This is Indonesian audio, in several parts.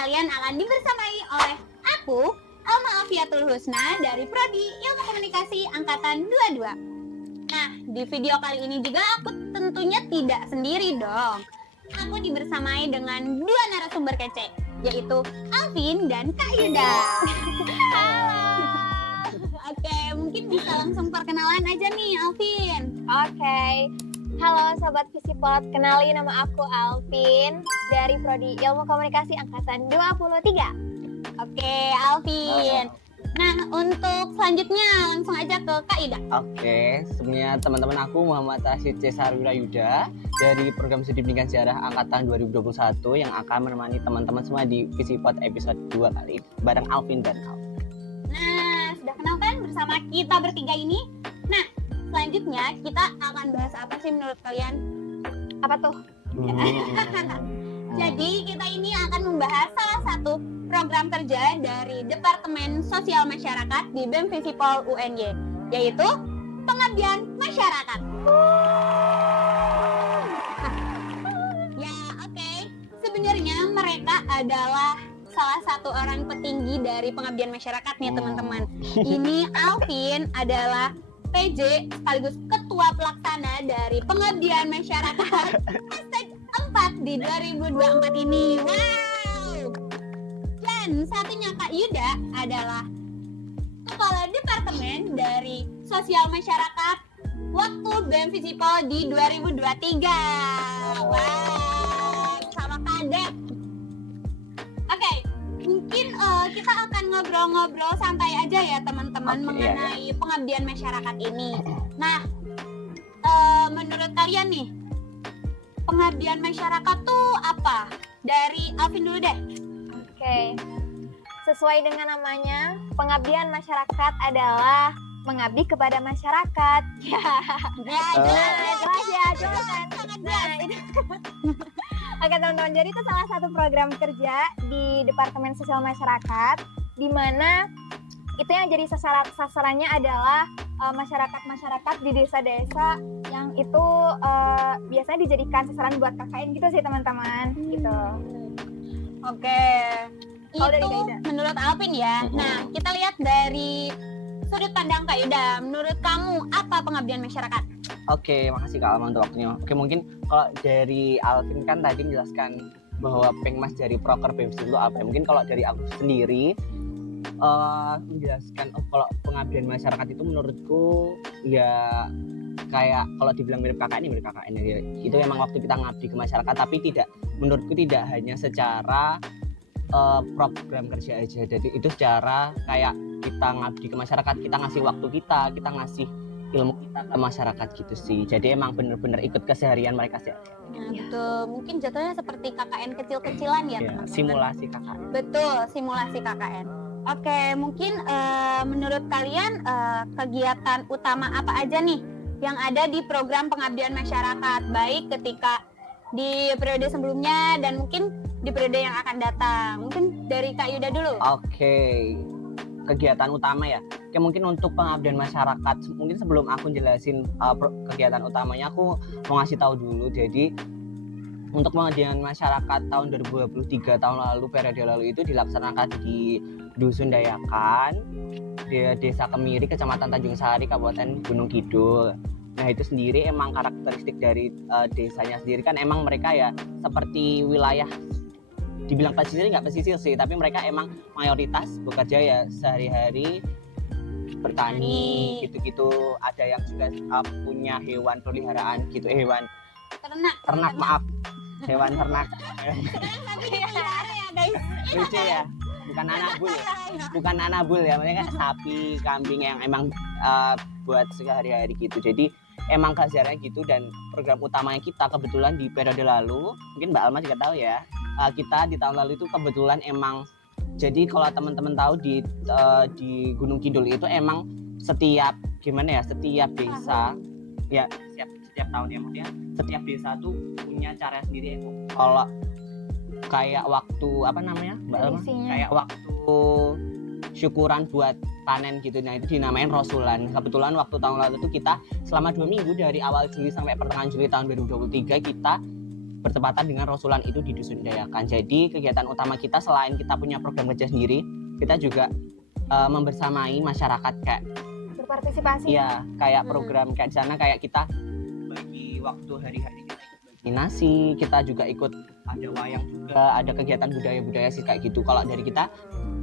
kalian akan dibersamai oleh aku, Alma Afiatul Husna dari Prodi Ilmu Komunikasi Angkatan 22. Nah, di video kali ini juga aku tentunya tidak sendiri dong. Aku dibersamai dengan dua narasumber kece, yaitu Alvin dan Kak Yuda. Halo. Oke, mungkin bisa langsung perkenalan aja nih, Alvin. Oke. Halo Sobat Visipot, kenalin nama aku Alvin dari Prodi Ilmu Komunikasi Angkatan 23. Oke, Alvin. Nah, untuk selanjutnya langsung aja ke Kak Yuda. Oke, sebenarnya teman-teman aku Muhammad Rashid Cesar Wirayuda dari Program Studi Pendidikan Sejarah Angkatan 2021 yang akan menemani teman-teman semua di Visipot episode 2 kali ini bareng Alvin dan Al. Nah, sudah kenal kan bersama kita bertiga ini? Nah, selanjutnya kita akan bahas apa sih menurut kalian? Apa tuh? Jadi kita ini akan membahas salah satu program kerja dari Departemen Sosial Masyarakat di BEM Visipol UNY, yaitu pengabdian masyarakat. Ya, oke. Sebenarnya mereka adalah salah satu orang petinggi dari pengabdian masyarakat nih teman-teman. Ini Alvin adalah PJ sekaligus ketua pelaksana dari pengabdian masyarakat #4 di 2024 ini. Wow. Dan satunya Kak Yuda adalah kepala departemen dari sosial masyarakat waktu BEM Visipol di 2023. Wow, sama Kadep. Oke, mungkin kita akan ngobrol-ngobrol santai aja ya teman-teman mengenai pengabdian masyarakat ini. Nah, menurut kalian nih, pengabdian masyarakat tuh apa? Dari Alvin dulu deh. Oke. Sesuai dengan namanya, pengabdian masyarakat adalah mengabdi kepada masyarakat. Ya. Jelas kan? Nah, itu. Oke teman-teman, jadi itu salah satu program kerja di Departemen Sosial Masyarakat di mana itu yang jadi sasarannya adalah masyarakat-masyarakat di desa-desa yang itu biasanya dijadikan sasaran buat KKN gitu sih teman-teman gitu. Oke. Kalau dari Itu Kak Yuda. menurut Alvin ya. Nah, kita lihat dari sudut pandang Kak Yuda. Menurut kamu apa pengabdian masyarakat? Oke, makasih Kak Alma untuk waktunya. Oke, mungkin kalau dari Alvin kan tadi menjelaskan bahwa Pengmas dari Proker BEM itu apa. Mungkin kalau dari aku sendiri menjelaskan kalau pengabdian masyarakat itu menurutku ya kayak kalau dibilang mirip KKN ya. Itu memang waktu kita ngabdi ke masyarakat, tapi menurutku tidak hanya secara program kerja aja. Jadi itu secara kayak kita ngabdi ke masyarakat, kita ngasih waktu kita ngasih ilmu kita ke masyarakat gitu sih. Jadi emang bener-bener ikut keseharian mereka sih. Nah, betul. Mungkin jatuhnya seperti KKN kecil-kecilan ya, teman-teman. Simulasi KKN. Betul, simulasi KKN. Oke, mungkin menurut kalian kegiatan utama apa aja nih yang ada di program pengabdian masyarakat, baik ketika di periode sebelumnya dan mungkin di periode yang akan datang. Mungkin dari Kak Yuda dulu. Oke, kegiatan utama ya. Oke, mungkin untuk pengabdian masyarakat, mungkin sebelum aku jelasin kegiatan utamanya, aku mau ngasih tahu dulu. Jadi untuk pengabdian masyarakat tahun 2023 tahun lalu, periode lalu itu dilaksanakan di Dusun Dayakan, di Desa Kemiri, Kecamatan Tanjung Sari, Kabupaten Gunung Kidul. Nah itu sendiri emang karakteristik dari desanya sendiri kan emang mereka ya seperti wilayah dibilang pesisir nggak pesisir sih, tapi mereka emang mayoritas bekerja ya sehari-hari bertani gitu-gitu. Ada yang juga punya hewan peliharaan gitu, hewan ternak maaf, hewan ternak. Lucu ya, bukan anabul ya, maksudnya kan sapi, kambing yang emang buat sehari-hari gitu. Jadi emang kesehariannya gitu. Dan program utamanya kita kebetulan di periode lalu, mungkin Mbak Alma juga tahu ya, kita di tahun lalu itu kebetulan emang, jadi kalau teman-teman tahu di Gunung Kidul itu emang setiap desa ya setiap tahun ya, maksudnya setiap desa tuh punya cara sendiri. Kalau kayak waktu apa namanya Mbak Alma, kayak waktu syukuran buat panen gitu, nah itu dinamain Rosulan. Kebetulan waktu tahun lalu tuh kita selama 2 minggu dari awal Juli sampai pertengahan Juli tahun 2023 kita bertepatan dengan Rasulan itu di Dusun Dayakan. Jadi kegiatan utama kita selain kita punya program kerja sendiri, kita juga membersamai masyarakat kayak Berpartisipasi. iya, kayak program kayak di sana kayak kita bagi waktu hari-hari kita ikut bagi nasi, kita juga ikut ada wayang juga, ada kegiatan budaya-budaya sih kayak gitu. Kalau dari kita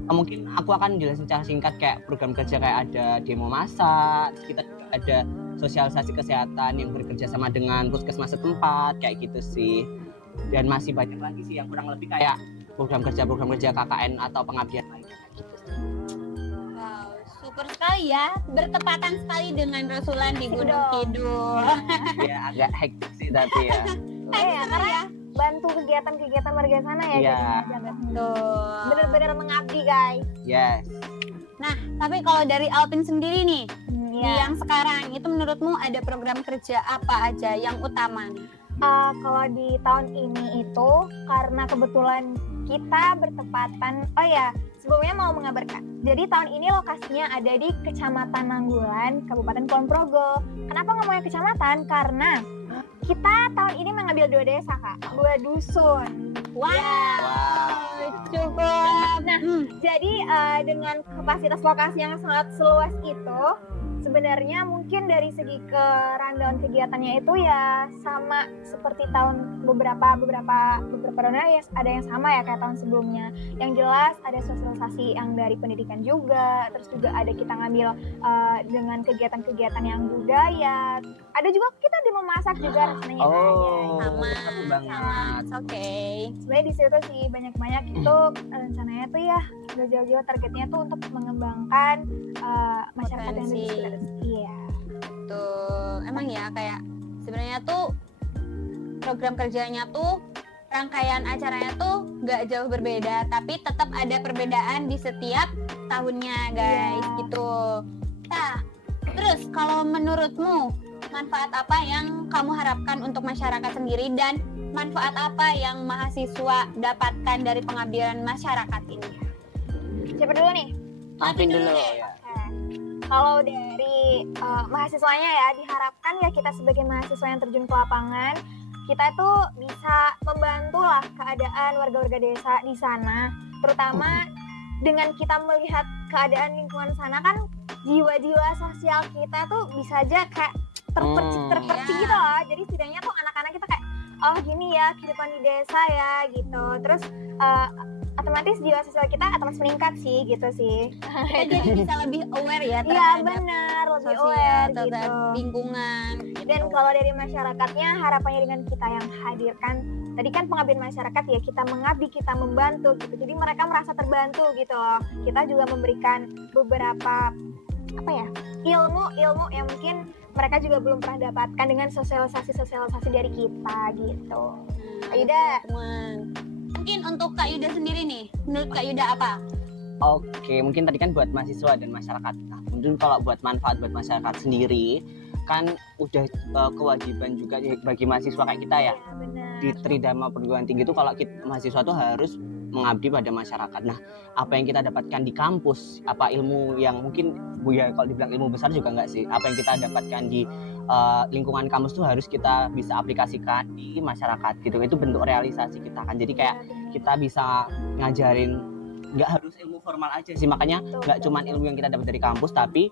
mungkin aku akan jelasin secara singkat kayak program kerja kayak ada demo masak, kita juga ada sosialisasi kesehatan yang bekerja sama dengan puskesmas setempat kayak gitu sih. Dan masih banyak lagi sih yang kurang lebih kayak program kerja KKN atau pengabdian lainnya kayak gitu sih. Wow, super sekali ya. Bertepatan sekali dengan Rasulan di Gunung Kidul. Ya agak hektik sih tapi ya. Ya, karena bantu kegiatan-kegiatan warga sana ya. Iya. Tuh. Bener-bener mengabdi guys. Yes. Nah, tapi kalau dari Alpin sendiri nih, di Iya. yang sekarang itu menurutmu ada program kerja apa aja yang utama nih? Kalau di tahun ini itu karena kebetulan kita bertepatan, oh ya sebelumnya mau mengabarkan. Jadi tahun ini lokasinya ada di Kecamatan Nanggulan, Kabupaten Kulon Progo. Kenapa ngomongnya kecamatan? Karena kita tahun ini mengambil 2 desa kak, 2 dusun. Wow, cukup. Nah, Jadi dengan kapasitas lokasi yang sangat seluas itu, sebenarnya mungkin dari segi kerandauan kegiatannya itu ya sama seperti tahun beberapa tahun ya, ada yang sama ya kayak tahun sebelumnya. Yang jelas ada sosialisasi yang dari pendidikan juga, terus juga ada kita ngambil dengan kegiatan-kegiatan yang budaya. Ada juga kita di memasak juga rasanya Oh, sama, seru banget. Oke. sebenarnya di situ sih banyak itu rencananya tuh ya nggak jauh-jauh targetnya tuh untuk mengembangkan masyarakat yang ada di Potensi. sekitar. Iya. Tuh, emang ya kayak sebenarnya tuh program kerjanya tuh rangkaian acaranya tuh nggak jauh berbeda, tapi tetap ada perbedaan di setiap tahunnya, guys, Iya. gitu. Nah, terus kalau menurutmu manfaat apa yang kamu harapkan untuk masyarakat sendiri dan manfaat apa yang mahasiswa dapatkan dari pengabdian masyarakat ini? Siapa dulu nih? Alvin dulu deh. ya. Oke. Kalau dari mahasiswanya ya diharapkan ya kita sebagai mahasiswa yang terjun ke lapangan kita itu bisa membantu lah keadaan warga-warga desa di sana, terutama dengan kita melihat keadaan lingkungan sana kan jiwa-jiwa sosial kita tuh bisa aja kayak terpercik Iya. gitu loh. Jadi setidaknya tuh anak-anak kita kayak oh gini ya kehidupan di desa ya gitu. Terus otomatis jiwa sosial kita otomatis meningkat sih gitu sih. Kita jadi bisa lebih aware ya Iya terhadap benar, lebih sosial, aware terhadap gitu. lingkungan. Dan kalau dari masyarakatnya harapannya dengan kita yang hadirkan tadi kan pengabdian masyarakat ya kita mengabdi, kita membantu gitu. Jadi mereka merasa terbantu gitu loh. Kita juga memberikan beberapa apa ya ilmu yang mungkin mereka juga belum pernah dapatkan dengan sosialisasi dari kita gitu. Kak Yuda. Teman. Mungkin untuk Kak Yuda sendiri nih, menurut Kak Yuda apa? Oke, mungkin tadi kan buat mahasiswa dan masyarakat. Nah, mungkin kalau buat manfaat buat masyarakat sendiri, kan udah kewajiban juga bagi mahasiswa kayak kita ya. Benar. Di Tridharma Perguruan Tinggi itu kalau kita mahasiswa tuh harus mengabdi pada masyarakat. Nah, apa yang kita dapatkan di kampus, apa ilmu yang mungkin ya kalau dibilang ilmu besar juga enggak sih. Apa yang kita dapatkan di lingkungan kampus tuh harus kita bisa aplikasikan di masyarakat gitu. Itu bentuk realisasi kita kan. Jadi kayak kita bisa ngajarin nggak harus ilmu formal aja sih, makanya nggak cuman ilmu yang kita dapat dari kampus tapi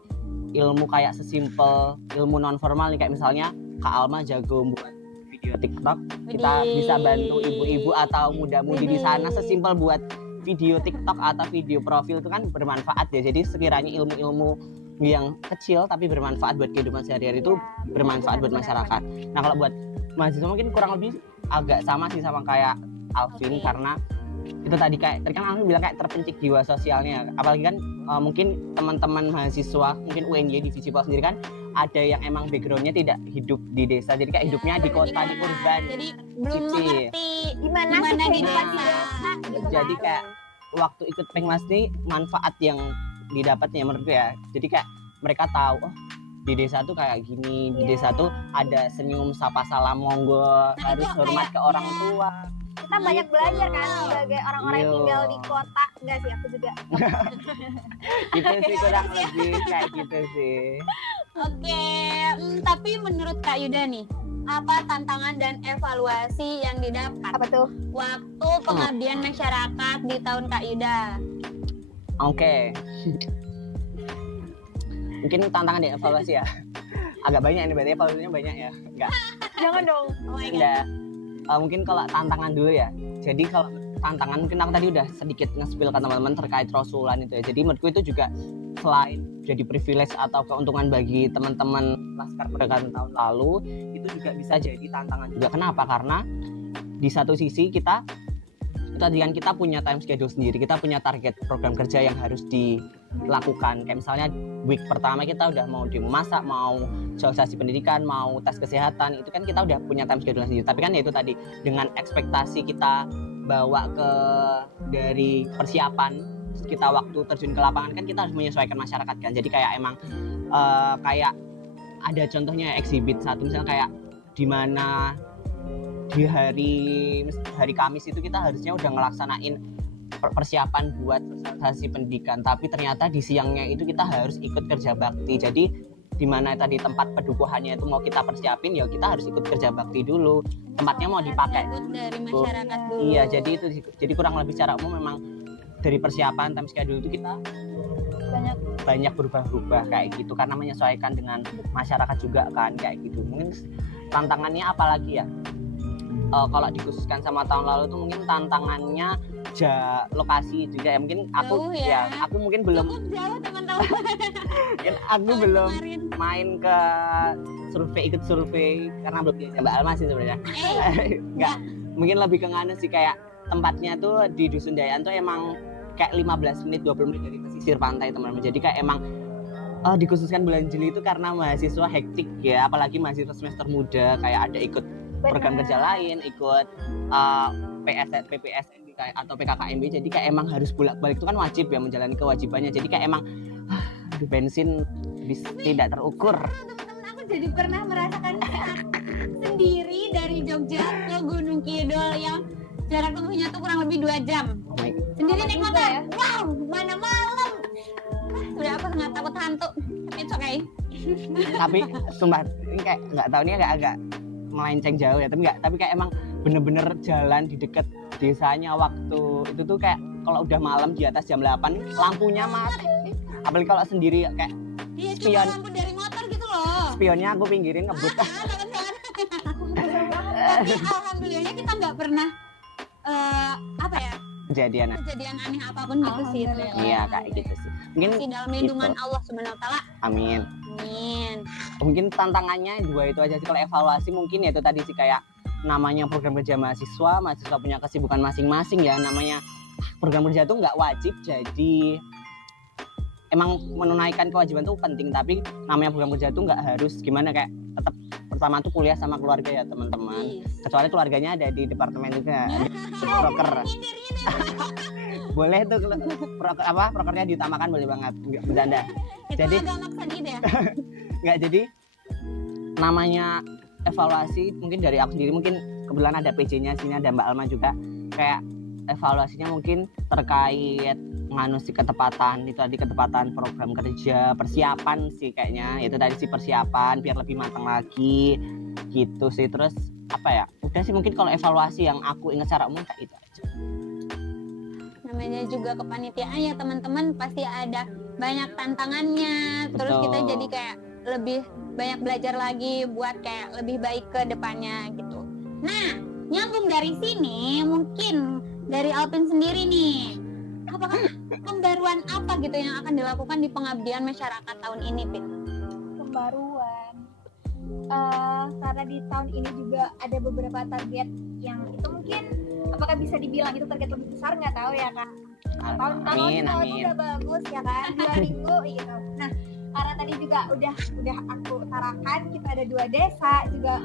ilmu kayak sesimpel ilmu non formal nih, kayak misalnya Kak Alma jago buat video TikTok, kita bisa bantu ibu-ibu atau muda-mudi di sana sesimpel buat video TikTok atau video profil itu kan bermanfaat ya. Jadi sekiranya ilmu-ilmu yang kecil tapi bermanfaat buat kehidupan sehari-hari itu bermanfaat buat masyarakat. Nah, kalau buat mahasiswa mungkin kurang lebih agak sama sih sama kayak Alvin, karena itu tadi kan Alvin bilang kayak terpencik jiwa sosialnya, apalagi kan mungkin teman-teman mahasiswa mungkin UNY di Visipol sendiri kan ada yang emang backgroundnya tidak hidup di desa, jadi kayak hidupnya di kota, di urban, Jadi belum Cici. mengerti Gimana sih di kehidupan di desa. desa gitu jadi kan. kayak waktu ikut Pengmas nih manfaat yang didapatnya menurutku ya, jadi kayak mereka tahu oh di desa tuh kayak gini, di desa tuh ada senyum, sapa salam, monggo, harus itu hormat kayak- ke orang tua. Kita banyak belajar kan sebagai orang-orang yang Iya. tinggal di kota. Enggak sih, aku juga. Gitu sih kurang lebih kayak gitu sih. Oke, tapi Tapi menurut Kak Yuda nih, apa tantangan dan evaluasi yang didapat Apa tuh? waktu pengabdian masyarakat di tahun Kak Yuda? Oke. Mungkin tantangan di evaluasi ya. Agak banyak ini, berarti evaluasinya banyak ya. Enggak. Jangan dong. Oh my God. Enggak. Mungkin kalau tantangan dulu ya. Jadi kalau tantangan mungkin aku tadi udah sedikit nge-spill ke teman-teman terkait rasulan itu ya. Jadi menurutku itu juga selain jadi privilege atau keuntungan bagi teman-teman Laskar Pendekatan tahun lalu, itu juga bisa jadi tantangan juga. Kenapa? Karena di satu sisi kita punya time schedule sendiri, kita punya target program kerja yang harus dilakukan. Kayak misalnya week pertama kita udah mau dimasak, mau sosialisasi pendidikan, mau tes kesehatan, itu kan kita udah punya time schedule sendiri. Tapi kan ya itu tadi, dengan ekspektasi kita bawa ke dari persiapan kita waktu terjun ke lapangan, kan kita harus menyesuaikan masyarakat kan. Jadi kayak emang kayak ada contohnya exhibit satu misalnya kayak di mana di hari Kamis itu kita harusnya udah ngelaksanain persiapan buat sosialisasi pendidikan, tapi ternyata di siangnya itu kita harus ikut kerja bakti. Jadi di mana tadi tempat pedukuhannya itu mau kita persiapin, ya kita harus ikut kerja bakti dulu. Tempatnya mau dipakai dari masyarakat dulu. Iya, jadi kurang lebih secara umum memang dari persiapan time schedule itu kita banyak berubah-ubah kayak gitu karena menyesuaikan dengan masyarakat juga kan kayak gitu. Mungkin tantangannya apalagi ya? Kalau dikhususkan sama tahun lalu tuh mungkin tantangannya lokasi juga ya. Mungkin aku Jauh ya. Aku mungkin belum Cukup jauh teman-teman. mungkin aku belum Kemarin. main ke ikut survei karena belum ya Mbak Alma sih sebenarnya. Enggak, mungkin lebih ke nganu sih, kayak tempatnya tuh di Dusun Dayan tuh emang kayak 15 menit 20 menit dari pesisir pantai teman-teman. Jadi kayak emang dikhususkan bulan Juli itu karena mahasiswa hektik ya, apalagi mahasiswa semester muda, kayak ada ikut program kerja lain, ikut PPSN atau PKKMB, jadi kayak emang harus bolak-balik itu kan wajib ya, menjalani kewajibannya. Jadi kayak emang bensin tidak terukur. Teman-teman, aku jadi pernah merasakan sendiri dari Jogja ke Gunung Kidul yang jarak tempuhnya tuh kurang lebih 2 jam. Oh my God. Sendiri naik juga motor. ya? Wow, mana malam. Udah aku nggak takut hantu. It's okay. Tapi sumpah ini kayak nggak tahu, ini agak melenceng jauh ya, tapi kayak emang bener-bener jalan di dekat desanya waktu itu tuh kayak kalau udah malam di atas jam 8 lampunya mati. Apalagi kalau sendiri kayak Iya, cuma spion. lampu dari motor gitu loh. Spionnya aku pinggirin ngebut. Tapi alhamdulillahnya kita nggak pernah apa ya, Kejadian. kejadian aneh apapun gitu sih. Iya kayak gitu sih. Mungkin Masih dalam lindungan Allah Subhanahu Wa Taala. amin. Amin. Mungkin tantangannya 2 itu aja sih. Kalau evaluasi mungkin ya itu tadi sih, kayak namanya program kerja mahasiswa punya kesibukan masing-masing ya. Namanya program kerja itu nggak wajib, jadi emang menunaikan kewajiban itu penting, tapi namanya program kerja itu nggak harus gimana, kayak tetap pertama tuh kuliah sama keluarga ya teman-teman. Kecuali keluarganya ada di departemen juga, ada broker. Boleh tuh prokernya diutamakan, boleh banget, nggak bercanda. Jadi agak maksa gitu ya. nggak, jadi namanya evaluasi mungkin dari aku sendiri, mungkin kebetulan ada PJ-nya sini, ada Mbak Alma juga, kayak evaluasinya mungkin terkait nganusi ketepatan itu tadi, ketepatan program kerja, persiapan sih kayaknya itu tadi sih, persiapan biar lebih matang lagi gitu sih. Terus apa ya, udah sih mungkin kalau evaluasi yang aku ingat secara umum kayak itu aja. Namanya juga kepanitiaan ya teman-teman, pasti ada banyak tantangannya. Terus Betul. kita jadi kayak lebih banyak belajar lagi buat kayak lebih baik ke depannya gitu. Nah, nyambung dari sini, mungkin dari Alpin sendiri nih, apakah pembaruan apa gitu yang akan dilakukan di pengabdian masyarakat tahun ini, Pin? Pembaruan. Karena di tahun ini juga ada beberapa target yang itu mungkin apakah bisa dibilang itu target lebih besar, nggak tahu ya Kak. Tahun-tahun Amin, itu amin. udah bagus ya kan, 2 minggu gitu. Nah, karena tadi juga udah aku utarakan, kita ada 2 desa juga.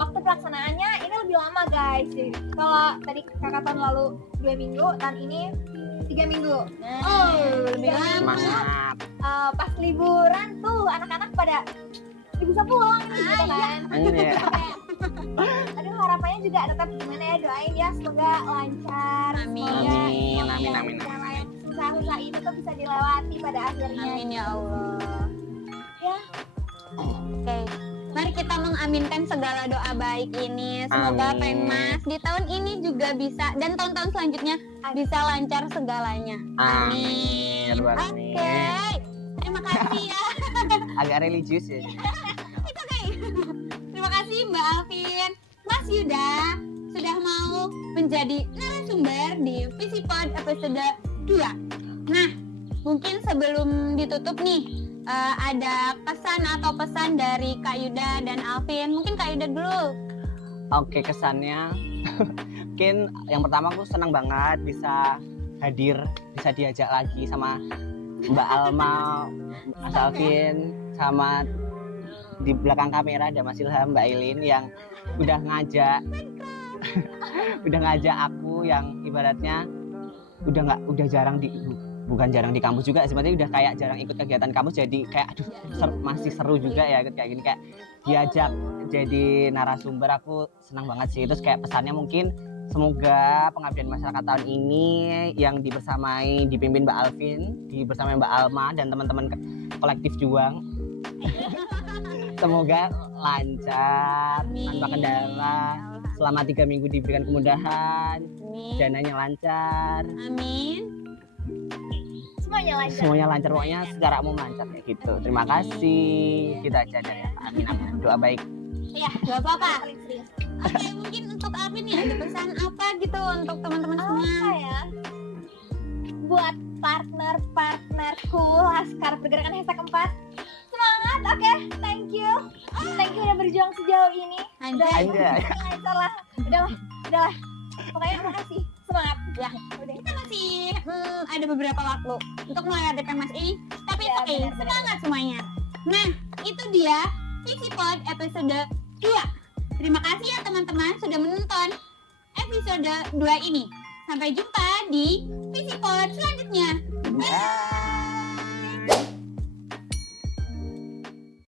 Waktu pelaksanaannya ini lebih lama guys. Jadi, kalau tadi kakak tahun lalu 2 minggu, tahun ini 3 minggu. Nah, Oh, lebih 3 lama. minggu. Semangat. Pas liburan tuh anak-anak pada bisa pulang nih, gitu kan. Iya. Aduh, harapannya juga tetap gimana ya, doain ya semoga lancar. Amin. Semoga Amin, amin. yang susah-susah itu tuh bisa dilewati pada akhirnya. Amin ya Allah. Ya. Oke, mari mari kita mengaminkan segala doa baik ini. Semoga Amin. Pengmas di tahun ini juga bisa dan tahun-tahun selanjutnya bisa lancar segalanya. Amin. Amin. Oke. Terima kasih ya. Agak religius ya. Itu guys. Terima kasih Mbak Alvin, Mas Yuda sudah mau menjadi narasumber di VisiPod episode 2. Nah, mungkin sebelum ditutup nih ada kesan atau pesan dari Kak Yuda dan Alvin. Mungkin Kak Yuda dulu. Oke, kesannya mungkin yang pertama aku senang banget bisa hadir, bisa diajak lagi sama Mbak Alma, Mas Alvin, sama di belakang kamera ada Mas Ilham, Mbak Ilin yang udah ngajak aku yang ibaratnya udah jarang bukan jarang di kampus juga, sebenarnya udah kayak jarang ikut kegiatan kampus, jadi kayak masih seru juga ya ikut kayak gini, kayak diajak jadi narasumber. Aku senang banget sih. Terus kayak pesannya mungkin semoga pengabdian masyarakat tahun ini yang dipimpin Mbak Alvin, bersama Mbak Alma dan teman-teman kolektif Juang semoga lancar, tanpa kendala, selama 3 minggu diberikan kemudahan, dananya lancar, Amin. Semuanya lancar. Pokoknya secara umum lancar kayak gitu. Terima kasih. Kita aja ya. Amin. Doa baik. Ya, gak apa-apa. Oke, mungkin untuk Alvin nih ada pesan apa gitu untuk teman-teman semua? Apa ya? Buat partnerku Laskar Pergerakan #4, semangat, oke? Thank you udah berjuang sejauh ini. Anjay. Lancar lah, udahlah. Pokoknya makasih, semangat. Ya, Udah. kita masih ada beberapa waktu untuk melewati Pengmas ini, tapi Ya, oke, benar. semangat semuanya. Nah, itu dia VisiPod episode 2. Terima kasih ya teman-teman sudah menonton episode 2 ini. Sampai jumpa di VisiPod selanjutnya. Bye.